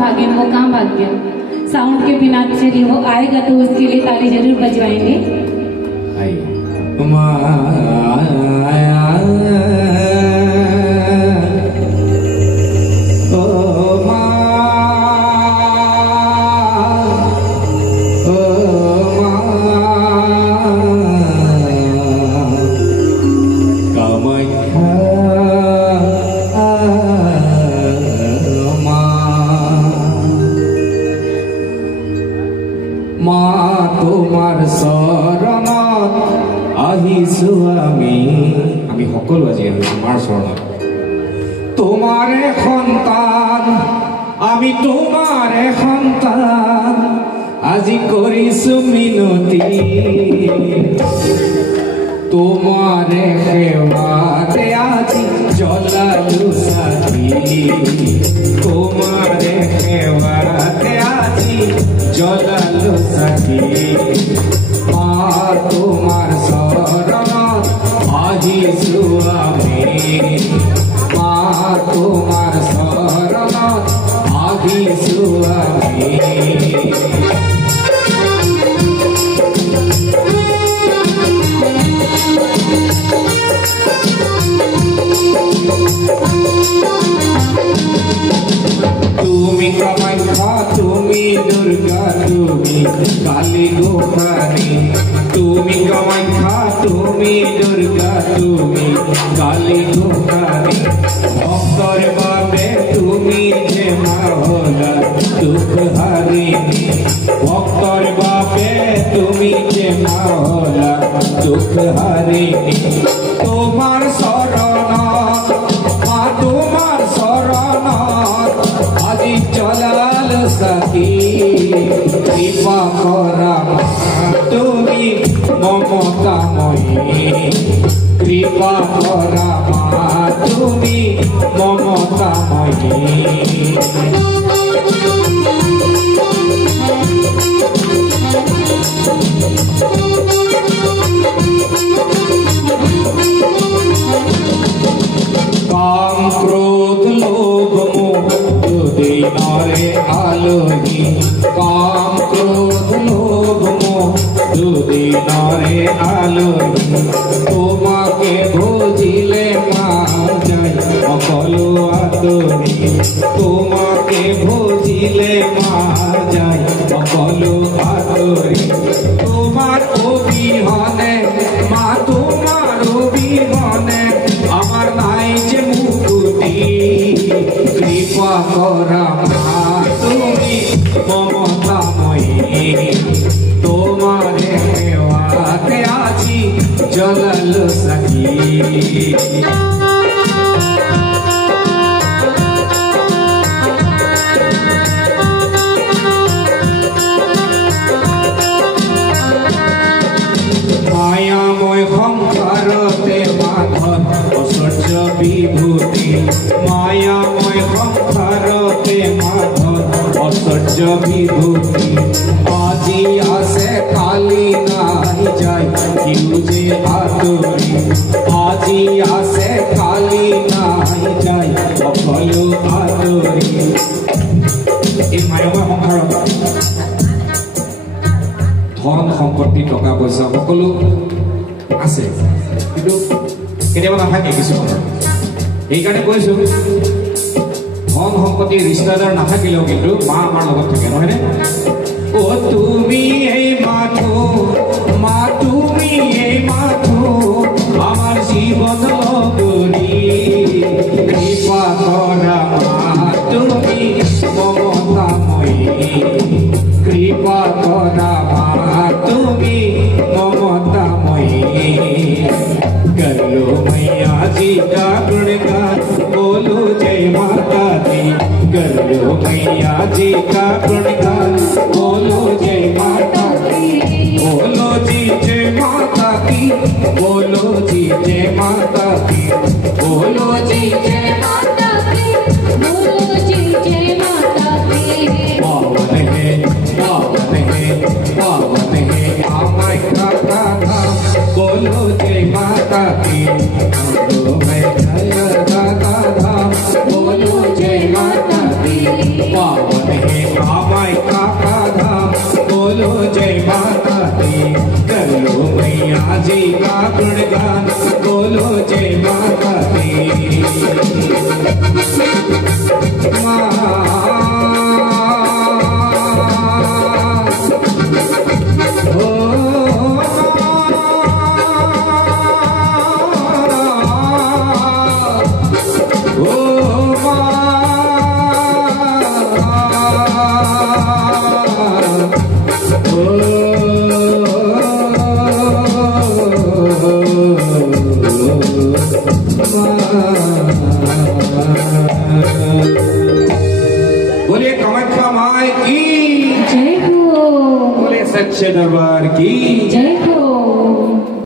भाग्यम वो कहाँ भाग गया। साउंड के बिना चलिए वो आएगा तो उसके लिए ताली जरूर बजवाएंगे। তোমারে সন্তান আমি তোমারে সন্তান আজি কৰিছো মিনতি তোমারে সেৱাতে আজি জ্বলালো চাকি তোমারে সেৱাতে আজি জ্বলালো চাকি মা তোমাৰ চৰণত আহিছো আমি মা তোমার শরণত আহিছো আমি তুমি কামাখ্যা তুমি দুর্গা তুমি কালী গোসানী তুমি কামাখ্যা তুমি দুর্গা তুমি কালী গোসানী ভক্তর বাবে তুমি যে মা হলা দুঃখ হারিণী ভক্তর বাবে তুমি যে মা হলা দুঃখ হারিণী তোমার শরণ মা তোমার শরণ আজি চলাল সাথী কৃপা করা তুমি মমতাময়ী কৃপা করা মা তুমি মমতাময়ী काम क्रोध लोभ मोह दुदी नारे आलोही काम क्रोध लोभ मोह दुदी नारे आलोही তোমাকে ভজিলে মা যায় অকলো আদরি তোমাকে ভজিলে মা যায় অকলো আদরি তোমার অবিহনে মা তোমার অবিহনে আমার নাই যে মুক্তি কৃপা করা মা তুমি মমতাময়ী তোমারে সেৱাতে আজি জ্বলালো চাকি মায়াময় সংসারতে মাধৱ ঐশ্বৰ্য বিভূতি মায়াময় সংসারতে মাধৱ ঐশ্বৰ্য বিভূতি আজি আছে কালি নাই যায় কিউ যে আদৰি আজি আছে কালি নাই যায় অকলো আদৰি এই মায়াময় সংসাৰত ধন সম্পত্তি টকা পইচা সকলো আছে কিন্তু কেতিয়াবা নাথাকে কিছুমানৰ সেইকাৰণে কৈছো ধন সম্পত্তি ৰিষ্টাদাৰ নাথাকিলেও কিন্তু মা আমাৰ লগত থাকে নহয়নে ও তুমি এই মাথো মা তুমি এই মাথো আমাৰ জীৱন লগৰী কৃপা কৰা মা তুমি মমতাময়ী কৃপা কৰা মা তুমি মমতাময়ী করলো मैया जी का गुणगान बोलो जय माता दी करलो मैया जी का गुणगान बोलो जय माता दी बोलो जी जय माता दी बोलो जी जय माता दी बोलो जी जय माता दी बोलो जी जय माता दी पावन है पावन है पावन है कामाख्या का धाम बोलो जय माता दी बोलो मैं जय दाता धाम बोलो जय माता दी पावन गुणगान बोलो जय माता दी। बोले कामाख्या माई की जय हो। बोले सच्चे दरबार की जय